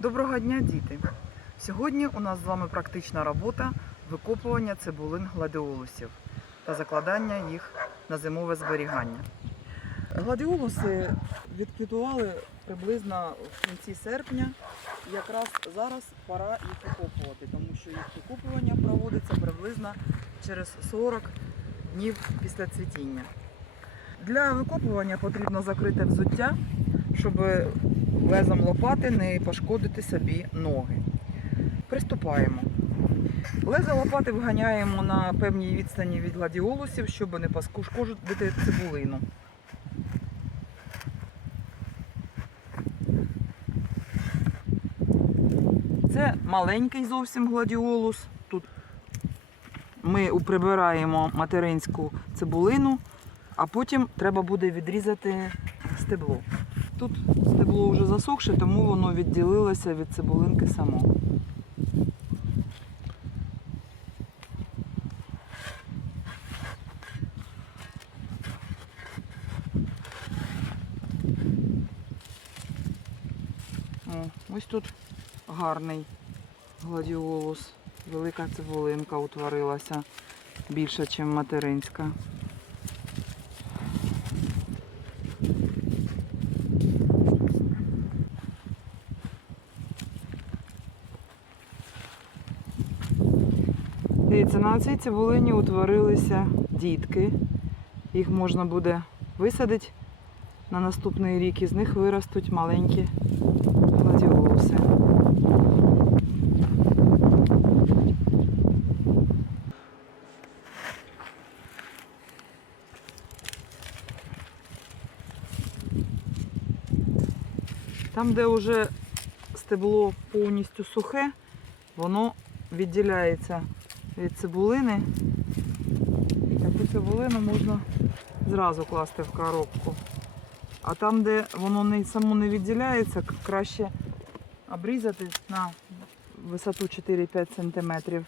Доброго дня, діти! Сьогодні у нас з вами практична робота викопування цибулин гладіолусів та закладання їх на зимове зберігання. Гладіолуси відквітували приблизно в кінці серпня. Якраз зараз пора їх викопувати, тому що їх викопування проводиться приблизно через 40 днів після цвітіння. Для викопування потрібно закрите взуття, щоб лезом лопати не пошкодити собі ноги. Приступаємо. Лезо лопати виганяємо на певній відстані від гладіолусів, щоб не пошкодити цибулину. Це маленький зовсім гладіолус. Тут ми прибираємо материнську цибулину, а потім треба буде відрізати стебло. Тут стебло вже засохше, тому воно відділилося від цибулинки само. О, ось тут гарний гладіолус. Велика цибулинка утворилася більша, ніж материнська. Дивіться, на цій цибулині утворилися дітки. Їх можна буде висадити на наступний рік, і з них виростуть маленькі гладіолуси. Там, де вже стебло повністю сухе, воно відділяється від цибулини. Таку цибулину можна зразу класти в коробку. А там, де воно не, само не відділяється, краще обрізати на висоту 4-5 см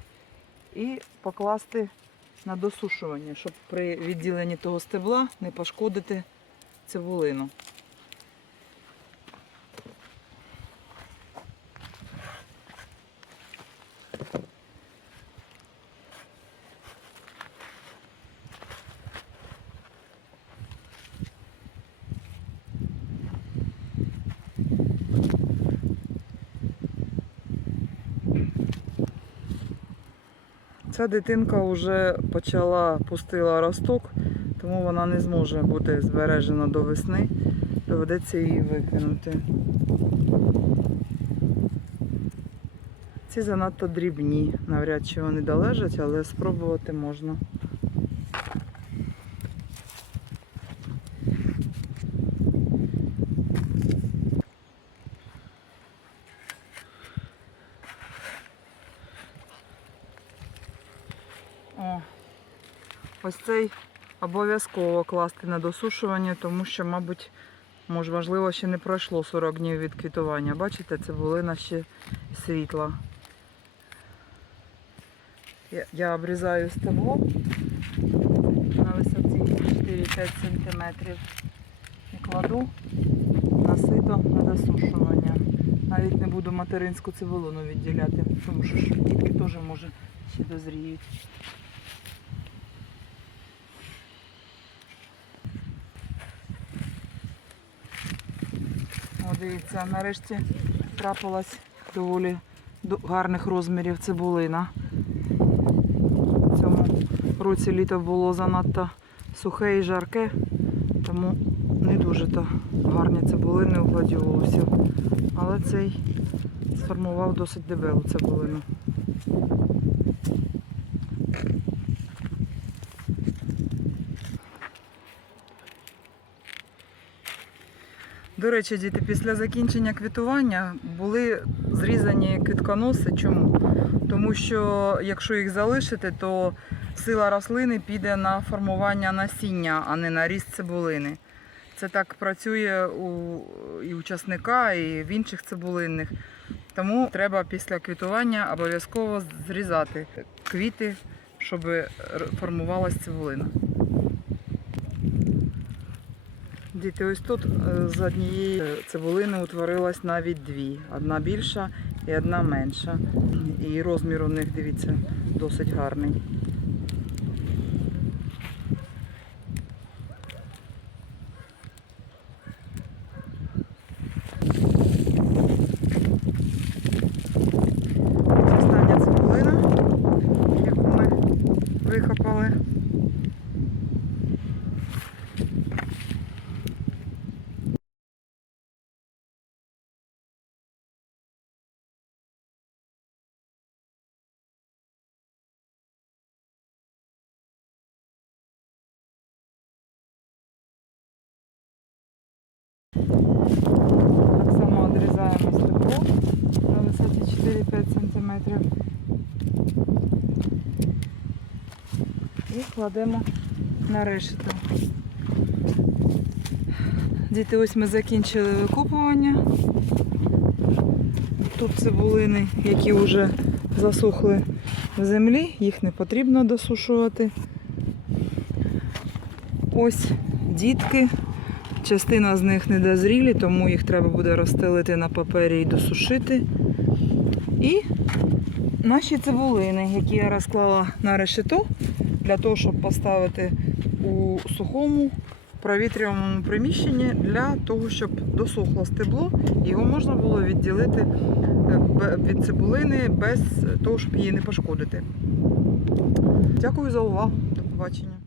і покласти на досушування, щоб при відділенні того стебла не пошкодити цибулину. Ця дитинка вже почала пустила росток, тому вона не зможе бути збережена до весни. Доведеться її викинути. Ці занадто дрібні, навряд чи вони долежать, але спробувати можна. О, ось цей обов'язково класти на досушування, тому що, мабуть, може, важливо, ще не пройшло 40 днів від квітування. Бачите, цибулина ще світла. Я, я обрізаю стебло на висоті 4-5 см і кладу на сито на досушування. Навіть не буду материнську цибулину відділяти, тому що ж дітки теж може ще дозріють. Дивіться, нарешті трапилась доволі гарних розмірів цибулина. В цьому році літо було занадто сухе і жарке, тому не дуже то гарні цибулини у. Але цей сформував досить дебелу цибулину. До речі, діти, після закінчення квітування були зрізані квітконоси. Чому? Тому що якщо їх залишити, то сила рослини піде на формування насіння, а не на ріст цибулини. Це так працює у і у часника, і в інших цибулинних. Тому треба після квітування обов'язково зрізати квіти, щоб формувалась цибулина. Діти, ось тут е, з однієї цибулини утворилась навіть дві. Одна більша і одна менша. І розмір у них, дивіться, досить гарний. Остання цибулина, яку ми викопали. Так само відрізаємо стебло на висоті 4-5 см. І кладемо на решето. Діти, ось ми закінчили викопування. Тут цибулини, які вже засохли в землі, їх не потрібно досушувати. Ось дітки. Частина з них недозрілі, тому їх треба буде розстелити на папері і досушити. І наші цибулини, які я розклала на решето, для того, щоб поставити у сухому провітрюваному приміщенні, для того, щоб досохло стебло, його можна було відділити е, від цибулини без того, щоб її не пошкодити. Дякую за увагу. До побачення.